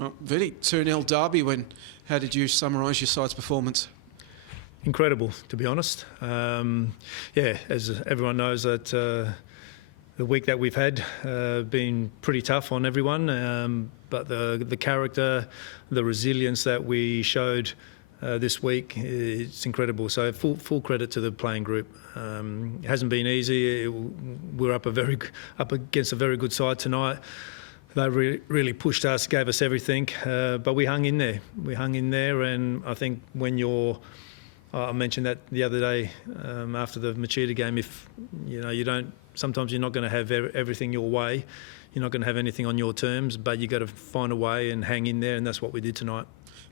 Well, Vinny, 2-0 derby win. How did you summarise your side's performance? Incredible, to be honest. As everyone knows, that the week that we've had been pretty tough on everyone, but the character, the resilience that we showed this week, it's incredible. So full credit to the playing group. It hasn't been easy. We're up against a very good side tonight. They really pushed us, gave us everything, but we hung in there. And I think when I mentioned that the other day after the Machida game. If you don't, sometimes you're not going to have everything your way. You're not going to have anything on your terms, but you got to find a way and hang in there, and that's what we did tonight.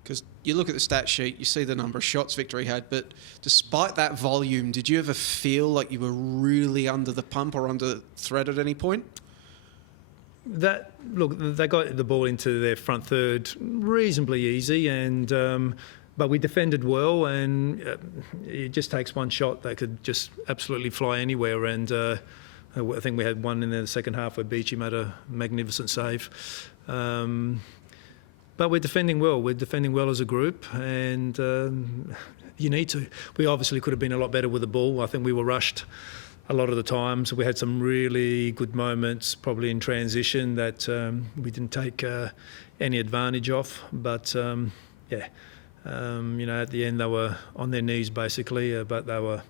Because you look at the stat sheet, you see the number of shots Victory had, but despite that volume, did you ever feel like you were really under the pump or under threat at any point? They got the ball into their front third reasonably easy, and but we defended well, and it just takes one shot that could just absolutely fly anywhere. And I think we had one in the second half where Behich made a magnificent save. But we're defending well. We're defending well as a group, and you need to. We obviously could have been a lot better with the ball. I think we were rushed a lot of the times. We had some really good moments, probably in transition, that we didn't take any advantage of. But at the end they were on their knees basically, but they were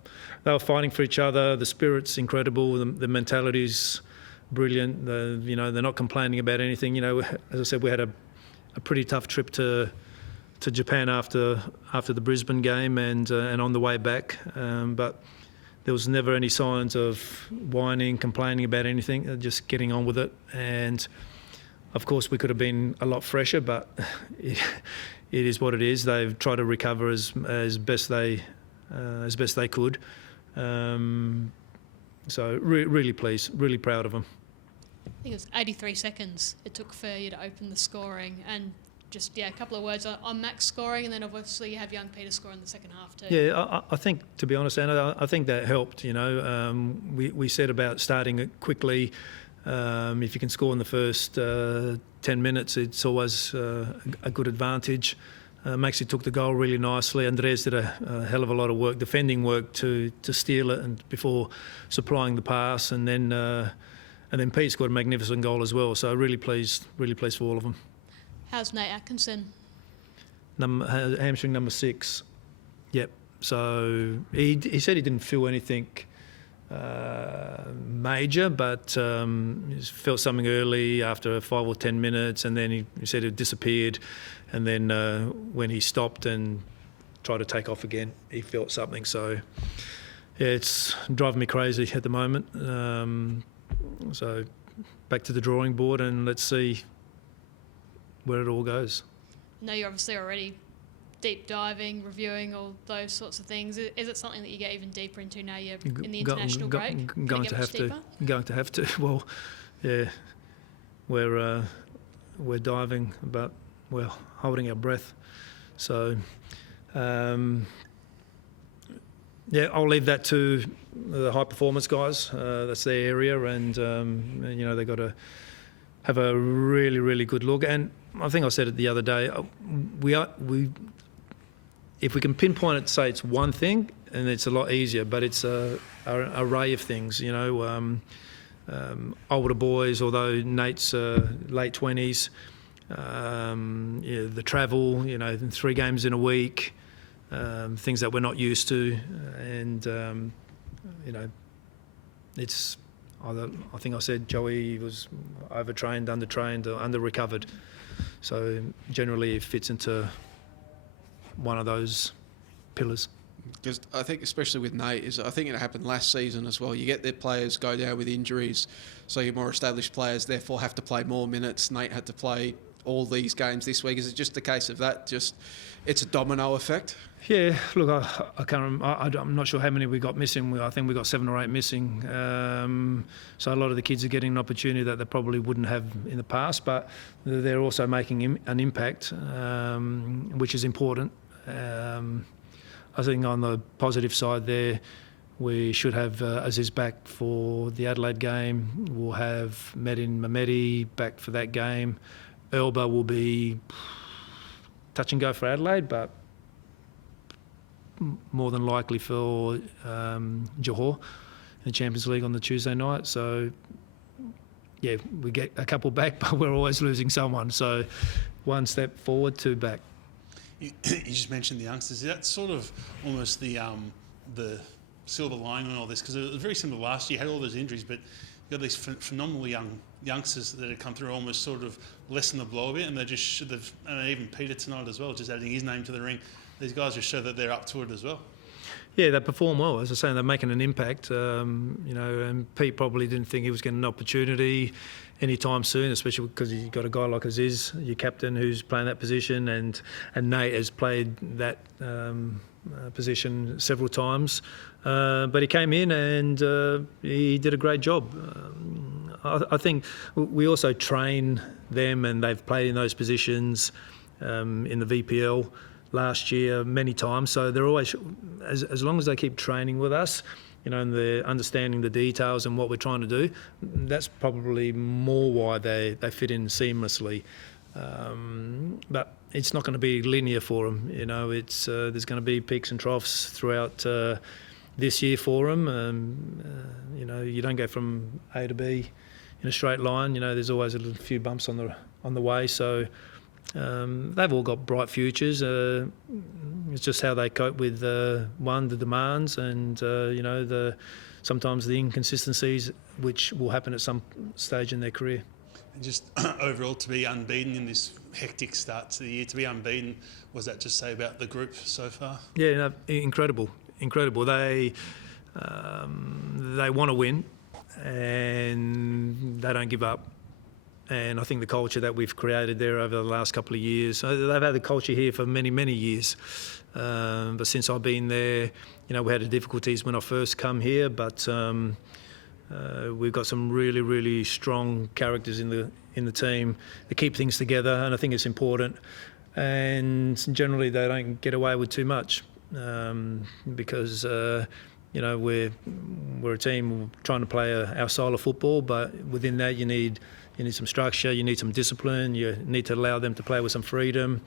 fighting for each other. The spirit's incredible. The mentality's brilliant. They're not complaining about anything. As I said, we had a pretty tough trip to Japan after the Brisbane game and on the way back, but there was never any signs of whining, complaining about anything, just getting on with it. And of course we could have been a lot fresher, but it is what it is. They've tried to recover as best they could. So really pleased, really proud of them. I think it was 83 seconds it took for you to open the scoring, and just a couple of words on Max scoring, and then obviously you have young Peter score in the second half too. Yeah, I think, to be honest, Anna, I think that helped. We said about starting it quickly. If you can score in the first 10 minutes, it's always a good advantage. Maxi took the goal really nicely. Andres did a hell of a lot of work, defending work, to steal it and before supplying the pass, and then Pete scored a magnificent goal as well. So really pleased for all of them. How's Nate Atkinson? Hamstring number 6. Yep. So he said he didn't feel anything major, but he felt something early after 5 or 10 minutes, and then he said it disappeared. And then when he stopped and tried to take off again, he felt something. So yeah, it's driving me crazy at the moment. So back to the drawing board, and let's see where it all goes. I know you're obviously already deep diving, reviewing all those sorts of things. Is it something that you get even deeper into now you're in the international break? Going to have to. Well, yeah, we're diving, but we're holding our breath. So, I'll leave that to the high performance guys. That's their area, and they've got to have a really, really good look. And I think I said it the other day. If we can pinpoint it, say it's one thing, and it's a lot easier. But it's an array of things. Older boys, although Nate's late 20s. The travel, 3 games in a week, things that we're not used to, and it's. I think I said Joey was overtrained, undertrained, under-recovered. So generally it fits into one of those pillars. Because I think, especially with Nate, I think it happened last season as well. You get their players go down with injuries, so your more established players therefore have to play more minutes. Nate had to play all these games this week. Is it just the case of that? Just it's a domino effect? Yeah, look, I can't remember. I'm not sure how many we got missing. I think we got 7 or 8 missing. So a lot of the kids are getting an opportunity that they probably wouldn't have in the past, but they're also making an impact, which is important. I think on the positive side there, we should have Aziz back for the Adelaide game. We'll have Medin Mamedi back for that game. Elba will be touch and go for Adelaide, but more than likely for Johor in the Champions League on the Tuesday night. So, yeah, we get a couple back, but we're always losing someone. So, one step forward, two back. You just mentioned the youngsters. That's sort of almost the silver lining on all this, because it was very similar last year. You had all those injuries, but you got these phenomenal youngsters that have come through, almost sort of lessen the blow a bit, and they just should have. And even Peter tonight as well, just adding his name to the ring. These guys just show that they're up to it as well. Yeah, they perform well. As I say, they're making an impact. And Pete probably didn't think he was getting an opportunity anytime soon, especially because you've got a guy like Aziz, your captain, who's playing that position, and Nate has played that position several times. But he came in and he did a great job. I think we also train them, and they've played in those positions in the VPL last year many times, so they're always, as long as they keep training with us, and they're understanding the details and what we're trying to do, that's probably more why they fit in seamlessly. But it's not going to be linear for them. It's there's going to be peaks and troughs throughout this year for them. You don't go from A to B in a straight line. There's always a few bumps on the way. So. They've all got bright futures. It's just how they cope with the demands and sometimes the inconsistencies which will happen at some stage in their career. And just overall, to be unbeaten in this hectic start to the year, to be unbeaten, what does that just say about the group so far? Yeah, incredible. They want to win and they don't give up. And I think the culture that we've created there over the last couple of years, they've had the culture here for many, many years. But since I've been there, we had the difficulties when I first come here, but we've got some really, really strong characters in the team that keep things together, and I think it's important. And generally, they don't get away with too much because we're a team trying to play our style of football, but within that you need some structure, you need some discipline, you need to allow them to play with some freedom.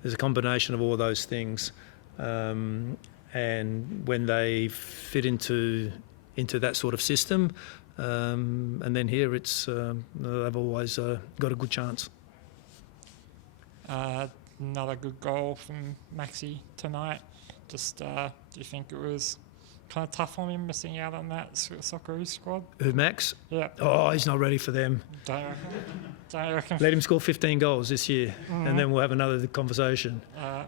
There's a combination of all those things. And when they fit into that sort of system, and then here they've always got a good chance. Another good goal from Maxi tonight. Just, do you think it was kind of tough on him missing out on that Socceroos squad? Who, Max? Yeah. Oh, he's not ready for them. Don't you reckon? Let him score 15 goals this year, and then we'll have another conversation.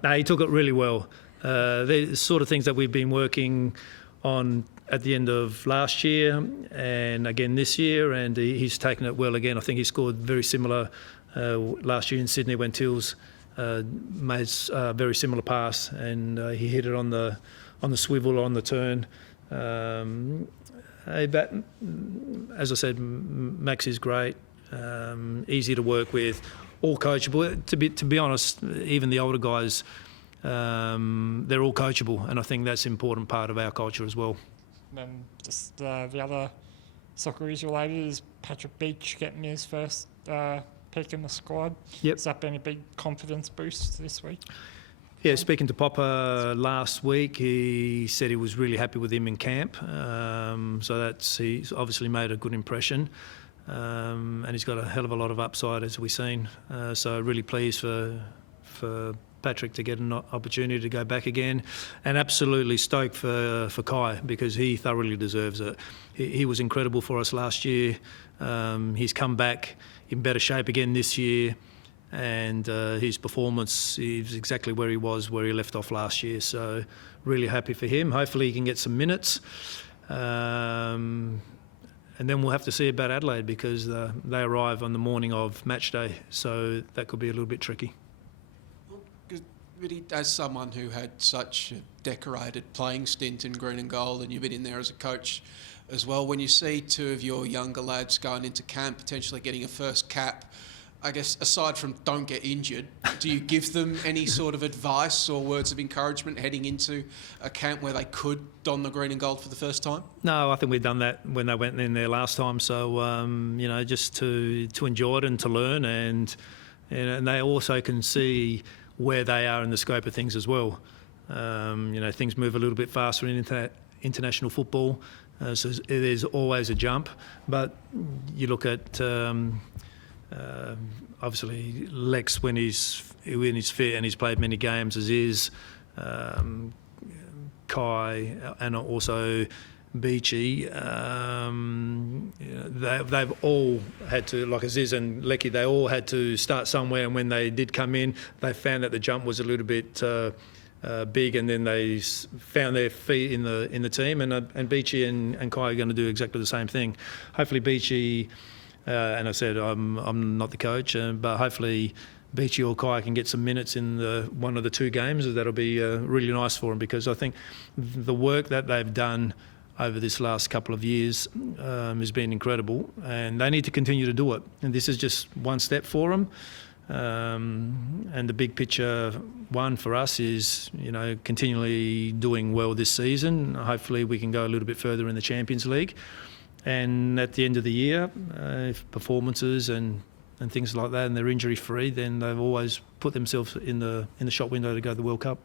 No, he took it really well. The sort of things that we've been working on at the end of last year and again this year, and he's taken it well again. I think he scored very similar last year in Sydney when Tills made a very similar pass, and he hit it on the swivel, on the turn. But as I said, Max is great, easy to work with, all coachable. To be honest, even the older guys, they're all coachable, and I think that's an important part of our culture as well. Then just the other Socceroos related is Patrick Beach getting his first pick in the squad. Yep. Has that been a big confidence boost this week? Yeah, speaking to Popper last week, he said he was really happy with him in camp. So he's obviously made a good impression, and he's got a hell of a lot of upside, as we've seen. So really pleased for Patrick to get an opportunity to go back again, and absolutely stoked for Kai, because he thoroughly deserves it. He was incredible for us last year. He's come back in better shape again this year. And his performance is exactly where he left off last year. So really happy for him. Hopefully he can get some minutes. And then we'll have to see about Adelaide, because they arrive on the morning of match day. So that could be a little bit tricky. Really, as someone who had such a decorated playing stint in green and gold, and you've been in there as a coach as well, when you see two of your younger lads going into camp, potentially getting a first cap, I guess, aside from don't get injured, do you give them any sort of advice or words of encouragement heading into a camp where they could don the green and gold for the first time? No, I think we've done that when they went in there last time. So, just to enjoy it and to learn, and and they also can see where they are in the scope of things as well. Things move a little bit faster in international football, so there's always a jump. But you look at obviously Lex when he's fit and he's played many games, Aziz, Kai, and also Beachy. They've all had to, like Aziz and Leckie, they all had to start somewhere, and when they did come in, they found that the jump was a little bit big, and then they found their feet in the team. And Beachy and Kai are going to do exactly the same thing. Hopefully Beachy, and I said I'm not the coach, but hopefully Beachy or Kai can get some minutes in one of the two games. That'll be really nice for them, because I think the work that they've done over this last couple of years has been incredible, and they need to continue to do it. And this is just one step for them. And the big picture one for us is, continually doing well this season. Hopefully we can go a little bit further in the Champions League. And at the end of the year, if performances and things like that, and they're injury free, then they've always put themselves in the shop window to go to the World Cup.